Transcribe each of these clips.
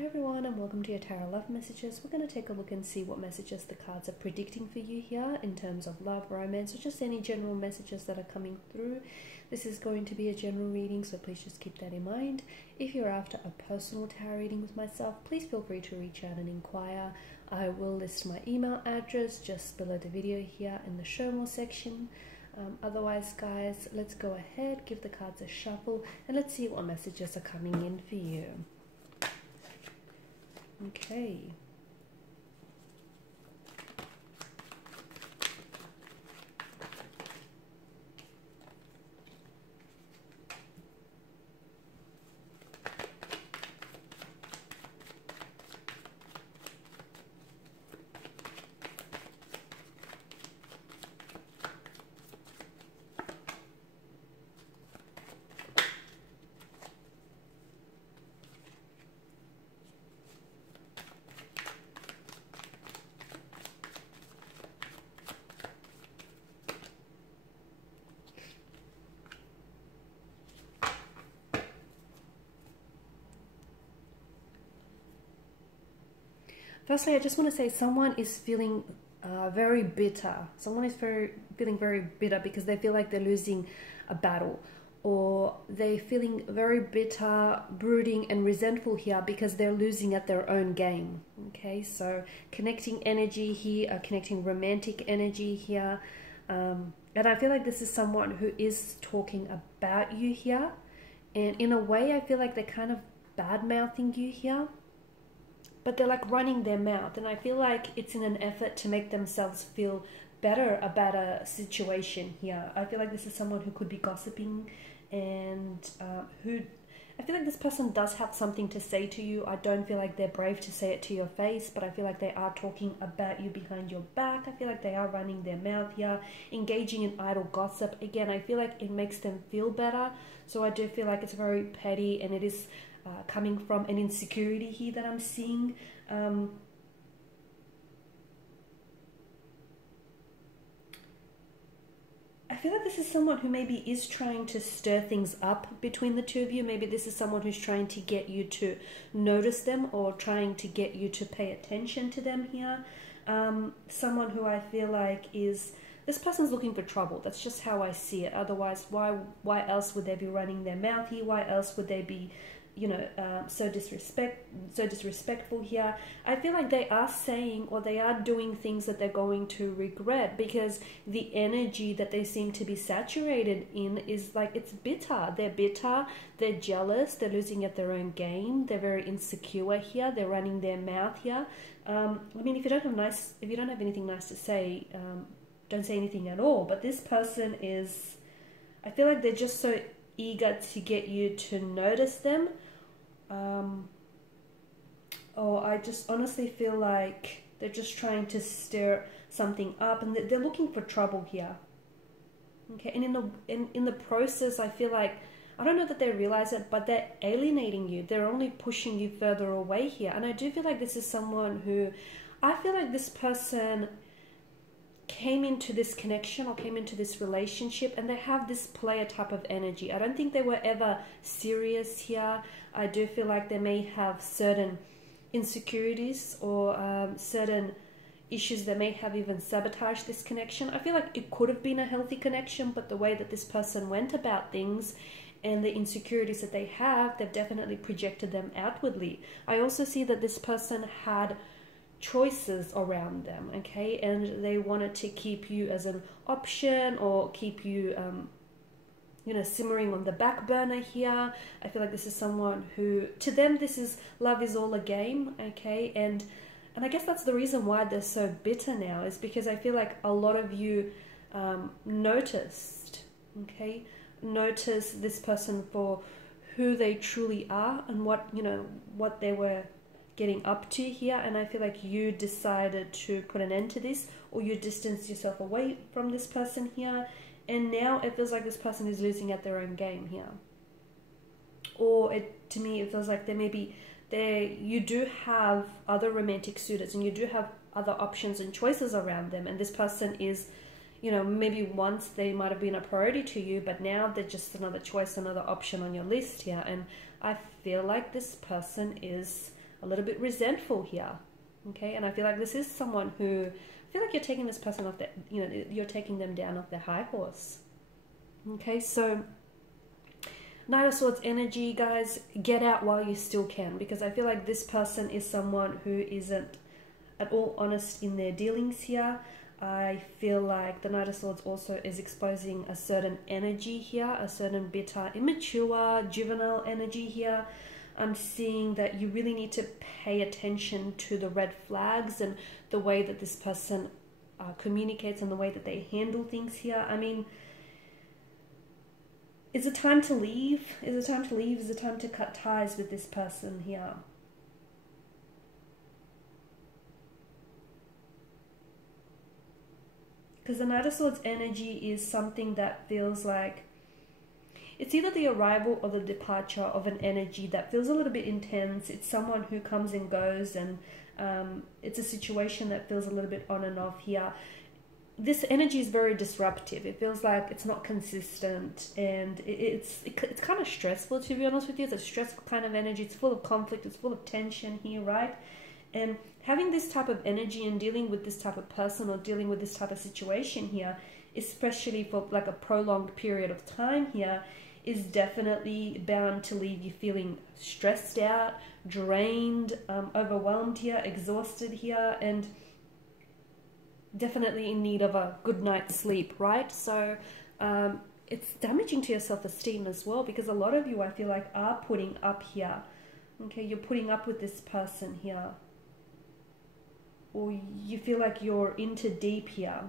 Hi everyone, and welcome to your Tarot Love Messages. We're going to take a look and see what messages the cards are predicting for you here in terms of love, romance, or just any general messages that are coming through. This is going to be a general reading, so please just keep that in mind. If you're after a personal tarot reading with myself, please feel free to reach out and inquire. I will list my email address just below the video here in the show more section. Otherwise, guys, let's go ahead, give the cards a shuffle, and let's see what messages are coming in for you. Okay. Firstly, I just want to say someone is feeling very bitter. Someone is feeling very bitter because they feel like they're losing a battle, or they're feeling very bitter, brooding, and resentful here because they're losing at their own game. Okay, so connecting energy here, connecting romantic energy here, and I feel like this is someone who is talking about you here, and in a way, I feel like they're kind of bad-mouthing you here. But they're like running their mouth, and I feel like it's in an effort to make themselves feel better about a situation here. I feel like this is someone who could be gossiping, and who I feel like this person does have something to say to you. I don't feel like they're brave to say it to your face, but I feel like they are talking about you behind your back. I feel like they are running their mouth here, engaging in idle gossip. Again, I feel like it makes them feel better. So I do feel like it's very petty, and it is coming from an insecurity here that I'm seeing. I feel like this is someone who maybe is trying to stir things up between the two of you. Maybe this is someone who's trying to get you to notice them, or trying to get you to pay attention to them here. Someone who I feel like is... This person's looking for trouble. That's just how I see it. Otherwise, why else would they be running their mouth here? Why else would they be, you know, so disrespectful here? I feel like they are saying, or they are doing things that they're going to regret, because the energy that they seem to be saturated in is like, it's bitter. They're bitter, they're jealous, they're losing at their own game, they're very insecure here, they're running their mouth here. I mean, if you don't have anything nice to say, don't say anything at all. But this person is, I feel like they're just so eager to get you to notice them. Or I just honestly feel like they're just trying to stir something up, and they're looking for trouble here. Okay, and in the process, I feel like, I don't know that they realize it, but they're alienating you. They're only pushing you further away here. And I do feel like this is someone who, I feel like this person came into this connection or came into this relationship, and they have this player type of energy. I don't think they were ever serious here. I do feel like they may have certain insecurities, or certain issues that may have even sabotaged this connection. I feel like it could have been a healthy connection, but the way that this person went about things and the insecurities that they have, they've definitely projected them outwardly. I also see that this person had choices around them, okay, and they wanted to keep you as an option, or keep you you know, simmering on the back burner here. I feel like this is someone who, to them, this is, love is all a game, okay, and I guess that's the reason why they're so bitter now, is because I feel like a lot of you noticed this person for who they truly are, and what, you know, what they were getting up to here. And I feel like you decided to put an end to this, or you distanced yourself away from this person here, and now it feels like this person is losing at their own game here. Or to me it feels like you do have other romantic suitors, and you do have other options and choices around them, and this person is, you know, maybe once they might have been a priority to you, but now they're just another choice, another option on your list here. And I feel like this person is a little bit resentful here. Okay, and I feel like this is someone who, I feel like you're taking this person off their, you know, you're taking them down off their high horse. Okay, so Knight of Swords energy, guys, get out while you still can, because I feel like this person is someone who isn't at all honest in their dealings here. I feel like the Knight of Swords also is exposing a certain energy here, a certain bitter, immature, juvenile energy here. I'm seeing that you really need to pay attention to the red flags and the way that this person communicates and the way that they handle things here. I mean, is it time to leave? Is it time to leave? Is it time to cut ties with this person here? Because the Knight of Swords energy is something that feels like it's either the arrival or the departure of an energy that feels a little bit intense. It's someone who comes and goes, and it's a situation that feels a little bit on and off here. This energy is very disruptive. It feels like it's not consistent, and it's kind of stressful, to be honest with you. It's a stressful kind of energy. It's full of conflict. It's full of tension here, right? And having this type of energy and dealing with this type of person or dealing with this type of situation here, especially for like a prolonged period of time here, is definitely bound to leave you feeling stressed out, drained, overwhelmed here, exhausted here, and definitely in need of a good night's sleep, right? So it's damaging to your self-esteem as well, because a lot of you, I feel like, are putting up here. Okay, you're putting up with this person here, or you feel like you're into deep here.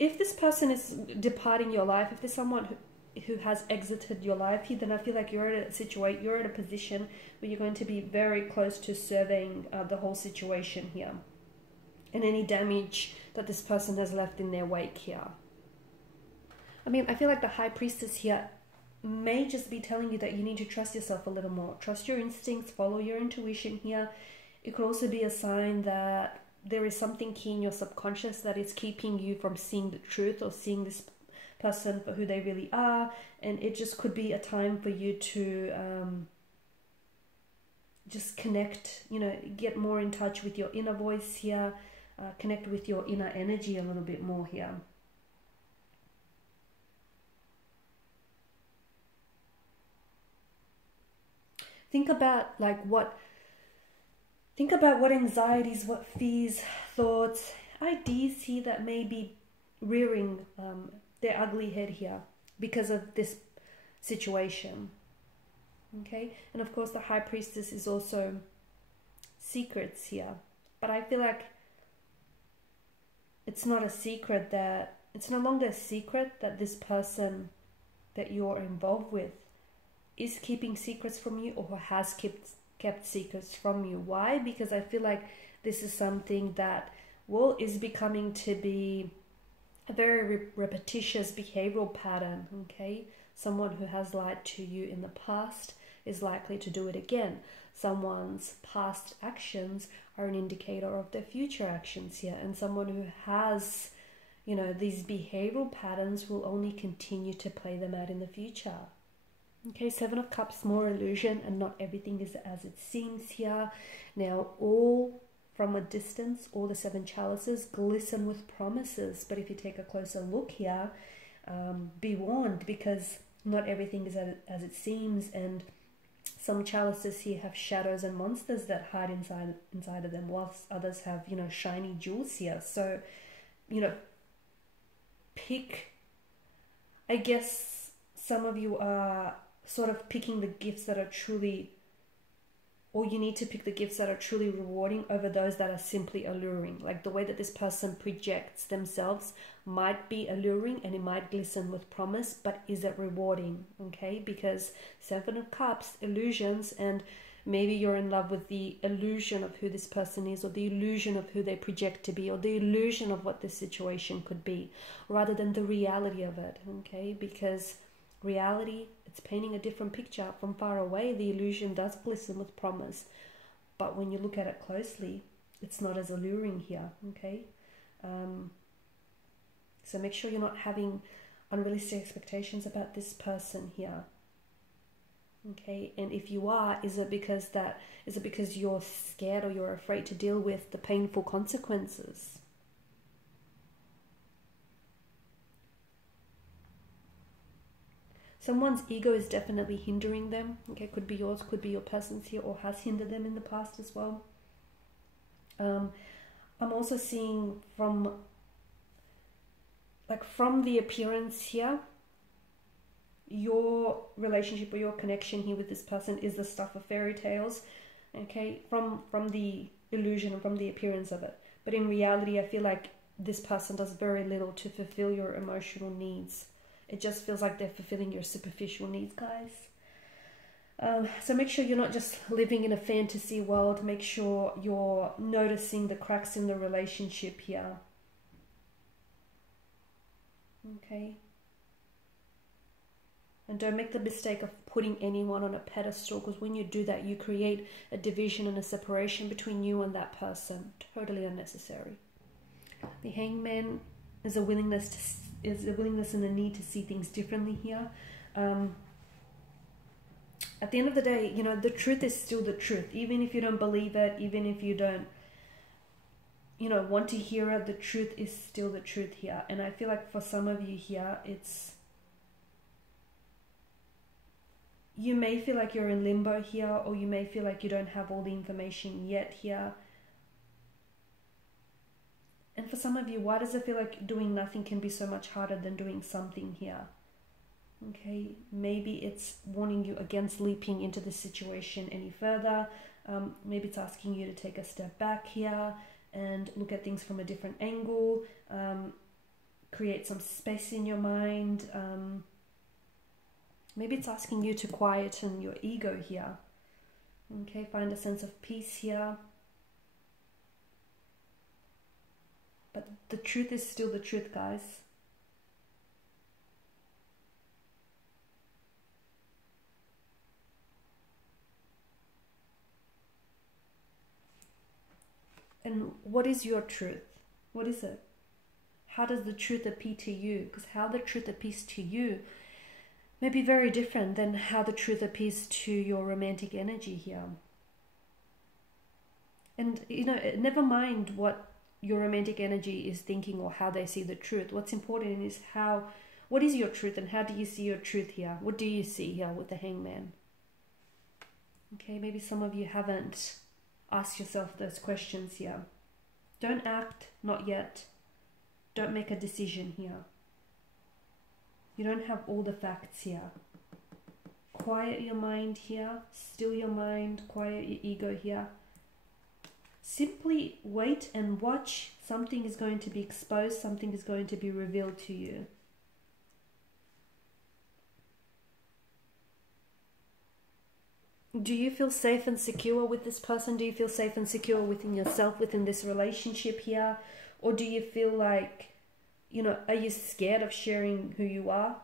If this person is departing your life, if there's someone who has exited your life here, then I feel like you're at a position where you're going to be very close to surveying the whole situation here, and any damage that this person has left in their wake here. I mean, I feel like the High Priestess here may just be telling you that you need to trust yourself a little more. Trust your instincts, follow your intuition here. It could also be a sign that there is something key in your subconscious that is keeping you from seeing the truth or seeing this person for who they really are. And it just could be a time for you to just connect, you know, get more in touch with your inner voice here, connect with your inner energy a little bit more here. Think about what anxieties, what fears, thoughts, ideas here that may be rearing their ugly head here because of this situation. Okay, and of course the High Priestess is also secrets here, but I feel like it's not a secret that, it's no longer a secret that this person that you're involved with is keeping secrets from you, or has kept secrets from you. Why? Because I feel like this is something that, well, is becoming to be a very repetitious behavioral pattern. Okay, someone who has lied to you in the past is likely to do it again. Someone's past actions are an indicator of their future actions here, and someone who has, you know, these behavioral patterns will only continue to play them out in the future. Okay, Seven of Cups, more illusion, and not everything is as it seems here. Now, all from a distance, all the seven chalices glisten with promises. But if you take a closer look here, be warned, because not everything is as it seems, and some chalices here have shadows and monsters that hide inside of them, whilst others have, you know, shiny jewels here. So, you know, pick, I guess some of you are sort of picking the gifts that are truly, or you need to pick the gifts that are truly rewarding over those that are simply alluring. Like the way that this person projects themselves might be alluring and it might glisten with promise, but is it rewarding? Okay, because Seven of Cups, illusions, and maybe you're in love with the illusion of who this person is, or the illusion of who they project to be, or the illusion of what this situation could be, rather than the reality of it. Okay, because reality, it's painting a different picture. From far away, the illusion does glisten with promise, but when you look at it closely, it's not as alluring here, okay? So make sure you're not having unrealistic expectations about this person here. Okay, and if you are, is it because you're scared or you're afraid to deal with the painful consequences? Someone's ego is definitely hindering them. Okay, could be yours, could be your person's here, or has hindered them in the past as well. I'm also seeing from the appearance here, your relationship or your connection here with this person is the stuff of fairy tales, okay, from the illusion and from the appearance of it. But in reality, I feel like this person does very little to fulfill your emotional needs. It just feels like they're fulfilling your superficial needs, guys. So make sure you're not just living in a fantasy world. Make sure you're noticing the cracks in the relationship here. Okay. And don't make the mistake of putting anyone on a pedestal, because when you do that, you create a division and a separation between you and that person. Totally unnecessary. The Hangman is a willingness and a need to see things differently here. At the end of the day, you know, the truth is still the truth. Even if you don't believe it, even if you don't, you know, want to hear it, the truth is still the truth here. And I feel like for some of you here, you may feel like you're in limbo here, or you may feel like you don't have all the information yet here. And for some of you, why does it feel like doing nothing can be so much harder than doing something here? Okay, maybe it's warning you against leaping into the situation any further. Maybe it's asking you to take a step back here and look at things from a different angle, create some space in your mind. Maybe it's asking you to quieten your ego here. Okay, find a sense of peace here. But the truth is still the truth, guys. And what is your truth? What is it? How does the truth appear to you? Because how the truth appears to you may be very different than how the truth appears to your romantic energy here. And, you know, never mind what your romantic energy is thinking or how they see the truth. What's important is what is your truth and how do you see your truth here? What do you see here with the Hangman? Okay, maybe some of you haven't asked yourself those questions here. Don't act, not yet. Don't make a decision here. You don't have all the facts here. Quiet your mind here, still your mind, quiet your ego here. Simply wait and watch. Something is going to be exposed, something is going to be revealed to you. Do you feel safe and secure with this person? Do you feel safe and secure within yourself, within this relationship here? Or do you feel like, you know, are you scared of sharing who you are?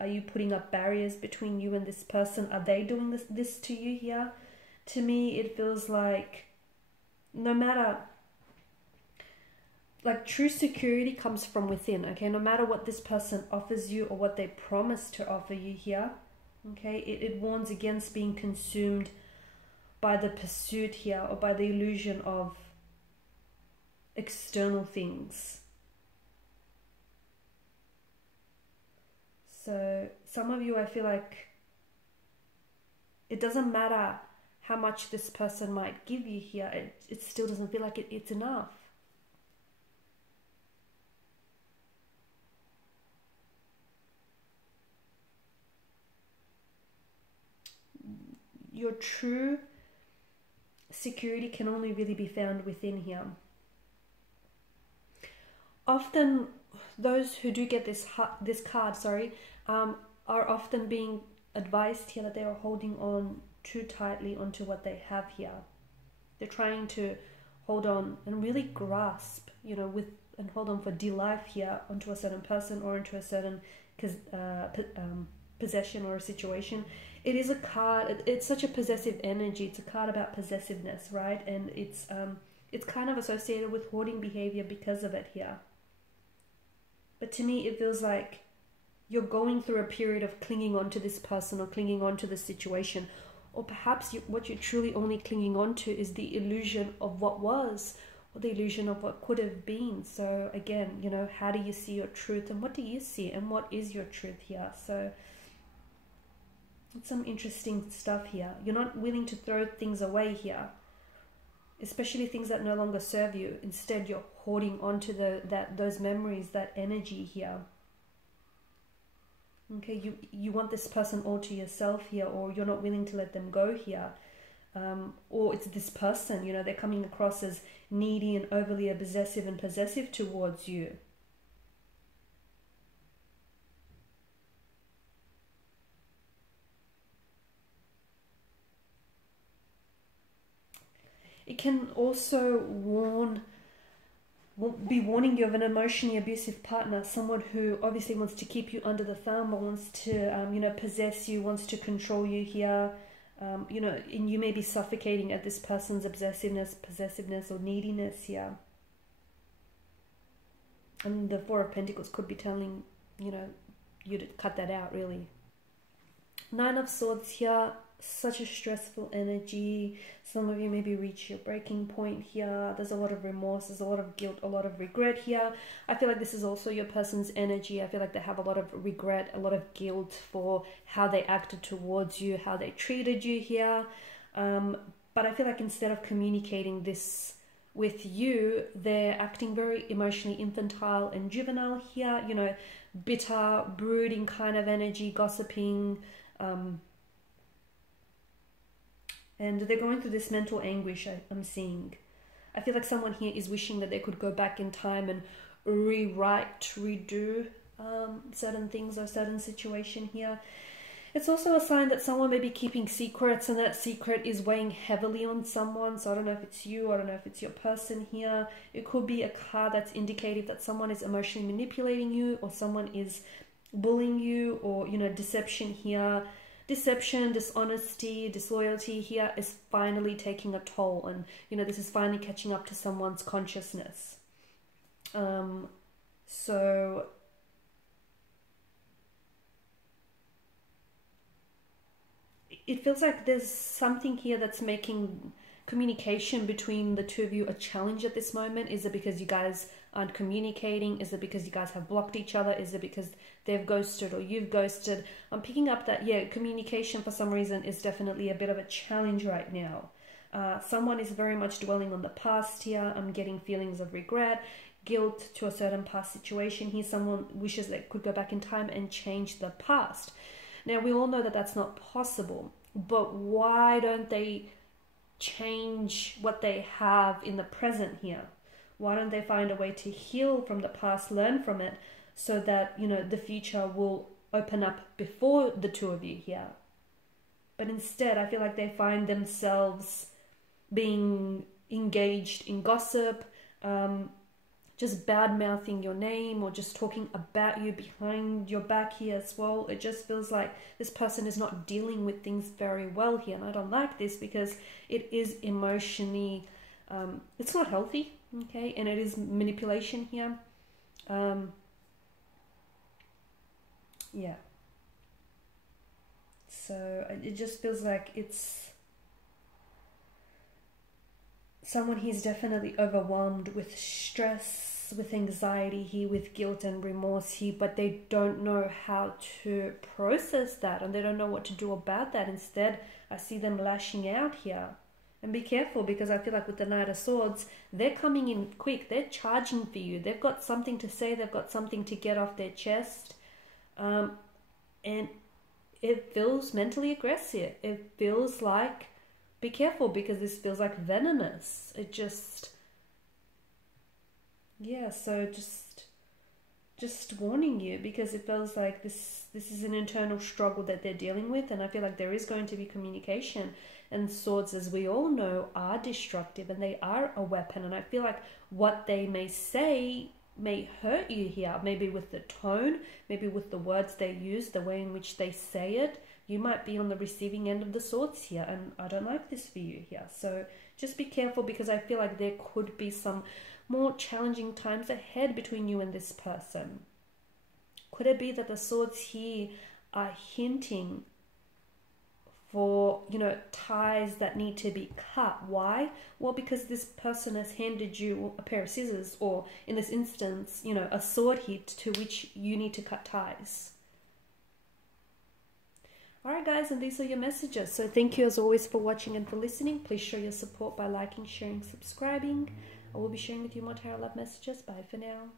Are you putting up barriers between you and this person? Are they doing this to you here? To me, it feels like no matter, like true security comes from within, okay? No matter what this person offers you or what they promise to offer you here, okay? It warns against being consumed by the pursuit here or by the illusion of external things. So some of you, I feel like it doesn't matter how much this person might give you here, it still doesn't feel like it's enough. Your true security can only really be found within here. Often those who do get this card, are often being advised here that they are holding on too tightly onto what they have here. They're trying to hold on and really grasp, you know, and hold on for dear life here onto a certain person or into a certain possession or a situation. It is a card, it's such a possessive energy. It's a card about possessiveness, right? And it's kind of associated with hoarding behavior because of it here. But to me, it feels like you're going through a period of clinging on to this person or clinging on to the situation. Or perhaps what you're truly only clinging on to is the illusion of what was, or the illusion of what could have been. So again, you know, how do you see your truth, and what do you see, and what is your truth here? So it's some interesting stuff here. You're not willing to throw things away here, especially things that no longer serve you. Instead, you're holding on to those memories, that energy here. Okay, you want this person all to yourself here, or you're not willing to let them go here. Or it's this person, you know, they're coming across as needy and overly possessive and possessive towards you. It can also be warning you of an emotionally abusive partner, someone who obviously wants to keep you under the thumb, or wants to, you know, possess you, wants to control you here. You know, and you may be suffocating at this person's obsessiveness, possessiveness, or neediness here. And the Four of Pentacles could be telling, you know, you to cut that out, really. Nine of Swords here, such a stressful energy. Some of you maybe reach your breaking point here. There's a lot of remorse, there's a lot of guilt, a lot of regret here. I feel like this is also your person's energy. I feel like they have a lot of regret, a lot of guilt for how they acted towards you, how they treated you here. But I feel like instead of communicating this with you, they're acting very emotionally infantile and juvenile here. You know, bitter, brooding kind of energy, gossiping, and they're going through this mental anguish I'm seeing. I feel like someone here is wishing that they could go back in time and rewrite, redo certain things or certain situation here. It's also a sign that someone may be keeping secrets, and that secret is weighing heavily on someone. So I don't know if it's you, I don't know if it's your person here. It could be a card that's indicative that someone is emotionally manipulating you, or someone is bullying you, or, you know, deception here. Deception, dishonesty, disloyalty here is finally taking a toll, and, you know, this is finally catching up to someone's consciousness. So it feels like there's something here that's making communication between the two of you a challenge at this moment. Is it because you guys aren't communicating? Is it because you guys have blocked each other? Is it because they've ghosted or you've ghosted? I'm picking up that, yeah, communication for some reason is definitely a bit of a challenge right now. Someone is very much dwelling on the past here. I'm getting feelings of regret, guilt to a certain past situation here. Someone wishes they could go back in time and change the past. Now, we all know that that's not possible, but why don't they change what they have in the present here? Why don't they find a way to heal from the past, learn from it, so that, you know, the future will open up before the two of you here? But instead, I feel like they find themselves being engaged in gossip, just bad-mouthing your name, or just talking about you behind your back here as well. It just feels like this person is not dealing with things very well here, and I don't like this because it is emotionally, it's not healthy, okay, and it is manipulation here. Yeah. So it just feels like it's someone he's definitely overwhelmed with stress, with anxiety here, with guilt and remorse here, but they don't know how to process that, and they don't know what to do about that. Instead, I see them lashing out here. And be careful, because I feel like with the Knight of Swords, they're coming in quick, they're charging for you, they've got something to say, they've got something to get off their chest, and it feels mentally aggressive. It feels like, be careful, because this feels like venomous. It just, yeah, so just warning you, because it feels like this is an internal struggle that they're dealing with, and I feel like there is going to be communication. And swords, as we all know, are destructive, and they are a weapon, and I feel like what they may say may hurt you here, maybe with the tone, maybe with the words they use, the way in which they say it. You might be on the receiving end of the swords here, and I don't like this for you here. So Just be careful, because I feel like there could be some more challenging times ahead between you and this person. Could it be that the swords here are hinting for, you know, ties that need to be cut? Why? Well, because this person has handed you a pair of scissors, or in this instance, you know, a sword here to which you need to cut ties. Alright guys, and these are your messages. So thank you as always for watching and for listening. Please show your support by liking, sharing, subscribing. I will be sharing with you more tarot love messages. Bye for now.